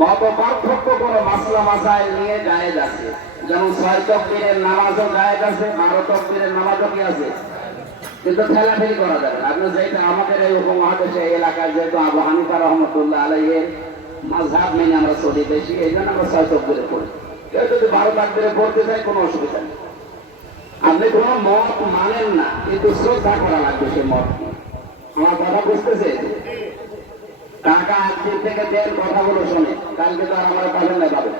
মত পার্থক্য কোন মাসলা মাসাইল নিয়ে জায়েজ আছে। যেমন ছয় তকবীরের নামাজও জায়েজ আছে, বারো তকবীরের নামাজও কি আছে? কিন্তু ঠেলাঠেলি করা যাবে না। আপনি যেটা আমাদের এই উপমহাদেশে এলাকায় যেহেতু আবু হানিফা রহমতুল্লাহ আলাইয়ের মাঝহাব মেনে আমরা চলি বেশি, এই জন্য আমরা ছয় তকবীরে পড়ি। কেউ যদি বারো তাকবীরে পড়তে চায়, কোনো অসুবিধা নেই। আপনি কোনো মত মানেন না, কিন্তু শ্রদ্ধা করা লাগবে সেই মত আমার কথা বুঝতেছে টাকা আজকের থেকে দেন কথাগুলো শোনে। কালকে তো আর আমার পাবেন না পাবে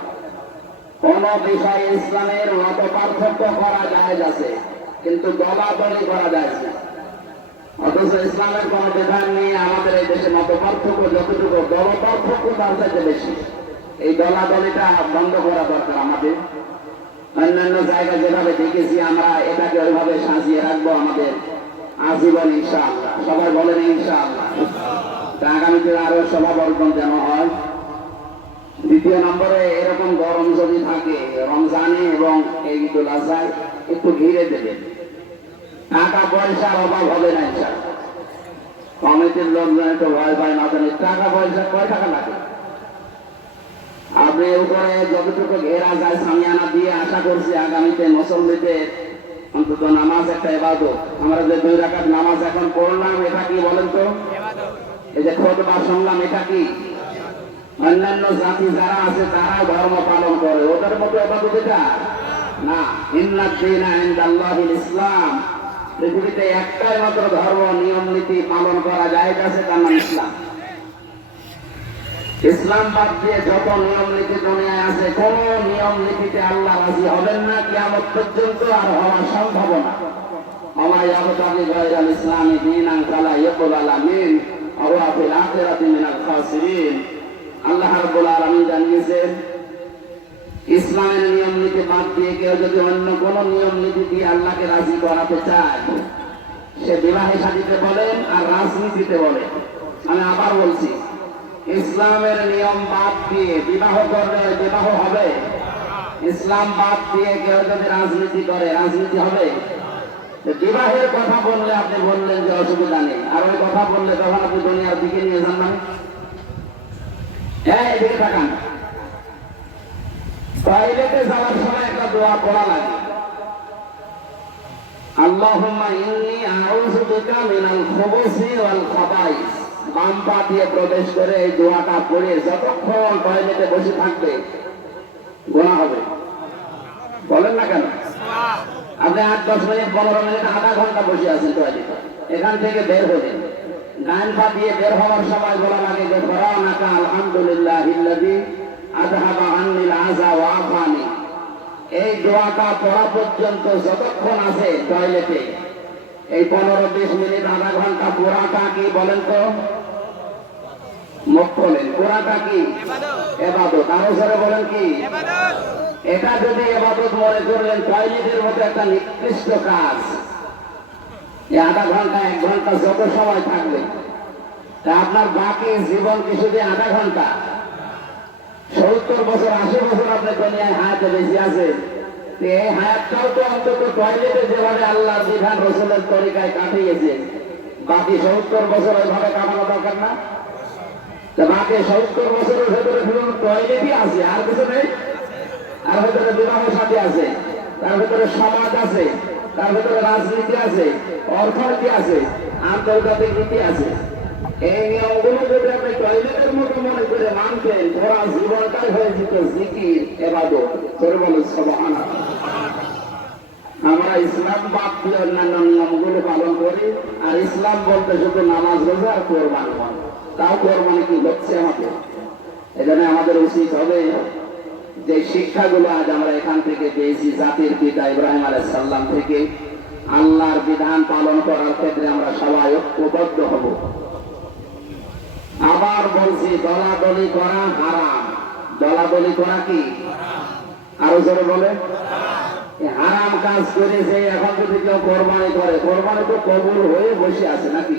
কোন বিষয়ে ইসলামের মত পার্থক্য করা যায় আছে, কিন্তু দলাদলি করা যায় না। অথচ ইসলামের কোন বিধান নিয়ে আমাদের এই দেশে মত পার্থক্য যতটুকু দল পার্থক্য তার চাইতে বেশি। এই দলাদলিটা বন্ধ করা দরকার আমাদের। অন্যান্য জায়গায় যেভাবে দেখেছি, আমরা এটাকে ওইভাবে সাজিয়ে রাখব আমাদের আজীবন ইনশাআল্লাহ। সবাই বলেন ইনশাআল্লাহ। আগামীতে আরও সমাবর্তন যেন হয়। দ্বিতীয় নম্বরে এরকম গরম যদি থাকে, রমজানে এবং এই ঈদুল একটু ঘিরে দেবেন টাকা পয়সার অভাব হবে না ইনশাআল্লাহ। কমিটির লোকজন একটু ভয় পায় না টাকা পয়সা, কয় টাকা লাগে? আপনি উপরে যতটুকু ঘেরা যায় সামিয়ানা দিয়ে আশা করছি আগামীতে মুসল্লিদের অন্তত নামাজ একটা এবাদত। আমরা যে দুই রাকাত নামাজ এখন পড়লাম, এটা কি বলেন তো? এই যে খোদবা শুনলাম, এটা কি? অন্যান্য জাতি যারা আছে, তারাও ধর্ম পালন করে। ওদের মতো এবাদত এটা না। ইন্নাদ্দিন ইনদাল্লাহিল ইসলাম। পৃথিবীতে একটাই মাত্র ধর্ম, নিয়ম, নীতি পালন করা যায় আছে তার নাম ইসলাম। ইসলাম বাদ দিয়ে যত নিয়ম, নীতি দুনিয়ায় আছে, কোন নিয়ম, নীতিতে আল্লাহ রাজি হবেন না, কিয়ামত পর্যন্ত আর হওয়া সম্ভব না। আমার ইয়াবতাবি গায়রাল ইসলামি দীনান ফালা ইয়াকুল আমিন ইসলামের নিয়ম নীতি বাদ দিয়ে কেউ যদি অন্য কোন নিয়ম নীতি দিয়ে আল্লাহকে রাজি করাতে চায়, সে বিবাহে সাজিতে বলেন আর রাজনীতিতে বলেন। আমি আবার বলছি, ইসলামের নিয়ম বাদ দিয়ে বিবাহ করলে বিবাহ হবে? ইসলাম বাদ দিয়ে কেউ যদি রাজনীতি করে, রাজনীতি হবে? বিবাহের কথা বললে আপনি বললেন যে অসুবিধা নেই। আর ওই কথা বললে তখন আপনি দুনিয়ার দিকে নিয়ে যান না হ্যাঁ এদিকে থাকান টয়লেটে যাওয়ার সময় একটা দোয়া পড়া লাগে। আল্লাহুম্মা ইন্নী আউযু বিকা মিনাল ওয়াল খাবাইস। বাম পা দিয়ে প্রবেশ করে এই দোয়াটা পড়ে যতক্ষণ টয়লেটে বসে থাকবে, গোনা হবে। বলেন না কেন? আপনি আট, দশ মিনিট, পনেরো মিনিট, আধা ঘণ্টা বসে আছেন টয়লেটে এখান থেকে বের হলেন। গান পা দিয়ে বের হওয়ার সময় বলা লাগে যে ফরানাকা আলহামদুলিল্লাহ ইল্লাযী আযহাবা আন্নিল আযা ওয়া এই দোয়াটা পড়া পর্যন্ত যতক্ষণ আছে টয়লেটে। এই পনেরো, বিশ মিনিট, আধা ঘণ্টা পুরাটা কি বলেন তো? মুখ খোলেন। পুরাটা কি? এবাদত। আরও জোরে বলেন কি? এটা যদি এবাদত মনে করলেন, টয়লেটের মতো একটা নির্দিষ্ট কাজ। আধা ঘণ্টা, এক ঘণ্টা যত সময় থাকবে। তা আপনার বাকি জীবন কি শুধু আধা ঘণ্টা? সত্তর বছর, আশি বছর আপনি দুনিয়ায় হায়াতে বেশি আছে এই হায়াতটাও তো অন্তত টয়লেটে যেভাবে আল্লাহ বিধান রসুলের তরিকায় কাটিয়েছে বাকি সত্তর বছর ওইভাবে কাটানো দরকার না? বাকি সত্তর বছরের ভেতরে শুধু টয়লেটই আছে, আর কিছু নেই? আর ভেতরে বিবাহ সাথী আছে, তার ভেতরে সমাজ আছে, তার ভেতরে রাজনীতি আছে, অর্থনীতি আছে, আন্তর্জাতিক নীতি আছে। এই নিয়মগুলো যদি আপনি টয়লেটের মতো মনে করে মানতেন ধরা জীবনটাই হয়ে যেত আমরা ইসলাম বাদ দিয়ে অন্যান্য নিয়মগুলো পালন করি, আর ইসলাম বলতে শুধু নামাজ রোজা আর কোরবান। তাও কোরবানি কি হচ্ছে আমাদের উচিত হবে যে শিক্ষাগুলো আজ আমরা এখান থেকে পেয়েছি, জাতির পিতা ইব্রাহিম আলাইহিস সাল্লাম থেকে, আল্লাহর বিধান পালন করার ক্ষেত্রে আমরা সবাই ঐক্যবদ্ধ হব। আবার বলছি, দলাদলি করা হারাম। দলাদলি করা কি? আরও জোরে বলে হারাম কাজ করেছে এখন যদি কেউ কোরবানি করে, কোরবানি তো কবুল হয়ে বসে আছে নাকি?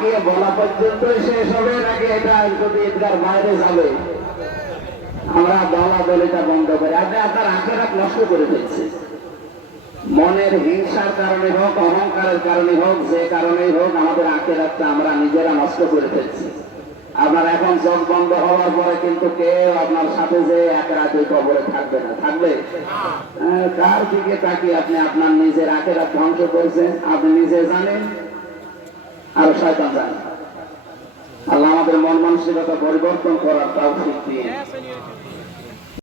কি বলা পর্যন্ত শেষ হবে নাকি এটা যদি বাইরে যাবে? আমরা দলা দলিটা বন্ধ করে। আপনি আপনার নষ্ট করে মনের হিংসার কারণে হোক, অহংকারের কারণে হোক, যে কারণেই হোক, আমাদের আখেরাতটা আমরা নিজেরা নষ্ট করে ফেলছি। আপনার এখন চোখ বন্ধ হওয়ার পরে কিন্তু কেউ আপনার সাথে যে এক রাতে কবরে থাকবে না। থাকবে? কার দিকে তাকিয়ে আপনি আপনার নিজের আখেরাত ধ্বংস করছেন? আপনি নিজে জানেন? আর শয়তান জানে আল্লাহ আমাদের মন মানসিকতা পরিবর্তন করার তাও ঠিক দিয়ে